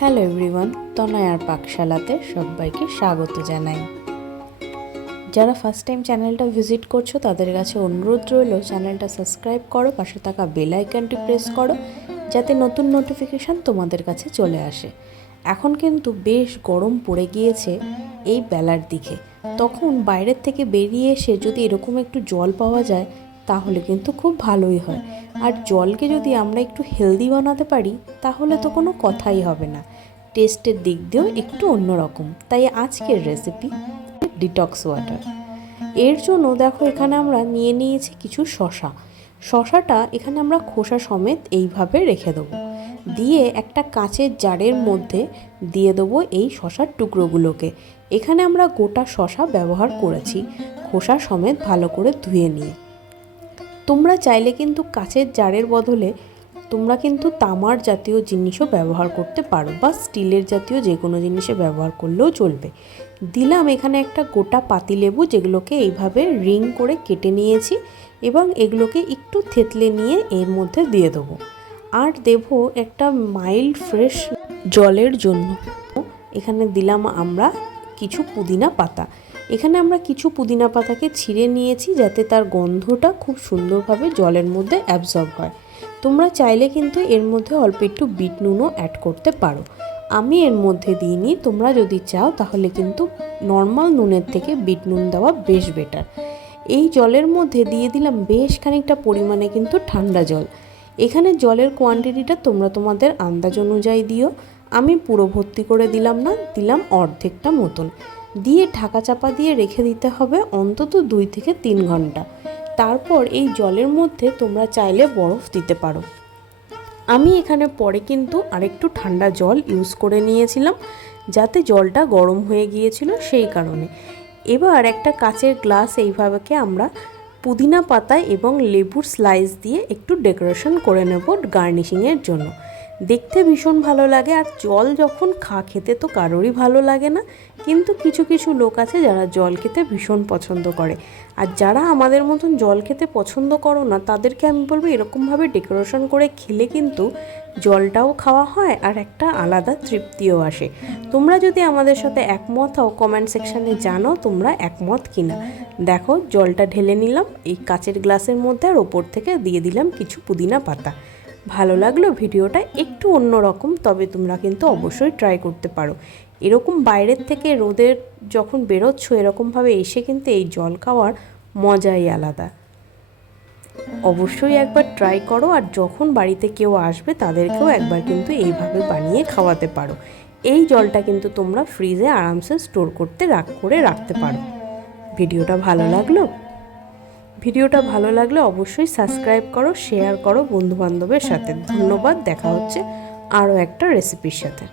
Hello everyone, তনয়ার পাকশালাতে সবাইকে স্বাগত জানাই। যারা ফার্স্ট টাইম চ্যানেলটা ভিজিট করছো তাদের কাছে অনুরোধ রইল চ্যানেলটা সাবস্ক্রাইব করো, পাশে থাকা বেল আইকনটি প্রেস করো যাতে নতুন নোটিফিকেশান তোমাদের কাছে চলে আসে। এখন কিন্তু বেশ গরম পড়ে গিয়েছে এই বেলার দিকে, তখন বাইরের থেকে বেরিয়ে এসে যদি এরকম একটু জল পাওয়া যায় তাহলে কিন্তু খুব ভালোই হয়। আর জলকে যদি আমরা একটু হেলদি বানাতে পারি তাহলে তো কোনো কথাই হবে না, টেস্টের দিক দিয়েও একটু অন্যরকম। তাই আজকের রেসিপি ডিটক্স ওয়াটার। এর জন্য দেখো এখানে আমরা নিয়ে নিয়েছি কিছু শশাটা এখানে আমরা খোসা সমেত এইভাবে রেখে দেবো, দিয়ে একটা কাঁচের জারের মধ্যে দিয়ে দেবো এই শশার টুকরোগুলোকে। এখানে আমরা গোটা শশা ব্যবহার করেছি, খোসা সমেত ভালো করে ধুয়ে নিয়ে। তোমরা চাইলে কিন্তু কাঁচের জারের বদলে তোমরা কিন্তু তামার জাতীয় জিনিসও ব্যবহার করতে পারো, বা স্টিলের জাতীয় যে কোনো জিনিসে ব্যবহার করলেও চলবে। দিলাম এখানে একটা গোটা পাতিলেবু, যেগুলোকে এইভাবে রিং করে কেটে নিয়েছি, এবং এগুলোকে একটু থেতলে নিয়ে এর মধ্যে দিয়ে দেবো। আর দেবো একটা মাইল্ড ফ্রেশ জলের জন্য এখানে দিলাম আমরা কিছু পুদিনা পাতা। এখানে আমরা কিছু পুদিনা পাতাকে ছিঁড়ে নিয়েছি যাতে তার গন্ধটা খুব সুন্দরভাবে জলের মধ্যে অ্যাবজর্ব হয়। তোমরা চাইলে কিন্তু এর মধ্যে অল্প একটু বিট নুনও অ্যাড করতে পারো, আমি এর মধ্যে দিইনি। তোমরা যদি চাও তাহলে কিন্তু নর্মাল নুনের থেকে বিট নুন দেওয়া বেশ বেটার। এই জলের মধ্যে দিয়ে দিলাম বেশ খানিকটা পরিমাণে কিন্তু ঠান্ডা জল। এখানে জলের কোয়ান্টিটিটা তোমরা তোমাদের আন্দাজ অনুযায়ী দিও, আমি পুরো ভর্তি করে দিলাম না, দিলাম অর্ধেকটা মতন। দিয়ে ঢাকা চাপা দিয়ে রেখে দিতে হবে অন্তত 2 থেকে 3 ঘন্টা। তারপর এই জলের মধ্যে তোমরা চাইলে বরফ দিতে পারো। আমি এখানে পরে কিন্তু আরেকটু ঠান্ডা জল ইউজ করে নিয়েছিলাম, যাতে জলটা গরম হয়ে গিয়েছিল সেই কারণে। এবার একটা কাচের গ্লাস এইভাবে আমরা পুদিনা পাতা এবং লেবুর স্লাইস দিয়ে একটু ডেকোরেশন করে নেব গার্নিশিংয়ের জন্য। দেখতে ভীষণ ভালো লাগে, আর জল যখন খেতে তো কারোরই ভালো লাগে না, কিন্তু কিছু কিছু লোক আছে যারা জল খেতে ভীষণ পছন্দ করে। আর যারা আমাদের মতন জল খেতে পছন্দ করো না তাদেরকে আমি বলবো এরকমভাবে ডেকোরেশন করে খেলে কিন্তু জলটাও খাওয়া হয় আর একটা আলাদা তৃপ্তিও আসে। তোমরা যদি আমাদের সাথে একমত হও কমেন্ট সেকশানে জানো তোমরা একমত কিনা। দেখো জলটা ঢেলে নিলাম এই কাচের গ্লাসের মধ্যে, আর ওপর থেকে দিয়ে দিলাম কিছু পুদিনা পাতা। ভালো লাগলো ভিডিওটা একটু অন্যরকম, তবে তোমরা কিন্তু অবশ্যই ট্রাই করতে পারো। এরকম বাইরের থেকে রোদের যখন বেরোচ্ছ এরকমভাবে এসে কিন্তু এই জল খাওয়ার মজাই আলাদা। অবশ্যই একবার ট্রাই করো, আর যখন বাড়িতে কেউ আসবে তাদেরকেও একবার কিন্তু এইভাবে বানিয়ে খাওয়াতে পারো। এই জলটা কিন্তু তোমরা ফ্রিজে আরামসে স্টোর করে রাখতে পারো। ভিডিওটা ভালো লাগলে অবশ্যই সাবস্ক্রাইব করো, শেয়ার করো বন্ধুবান্ধবের সাথে। ধন্যবাদ, দেখা হচ্ছে আরও একটা রেসিপির সাথে।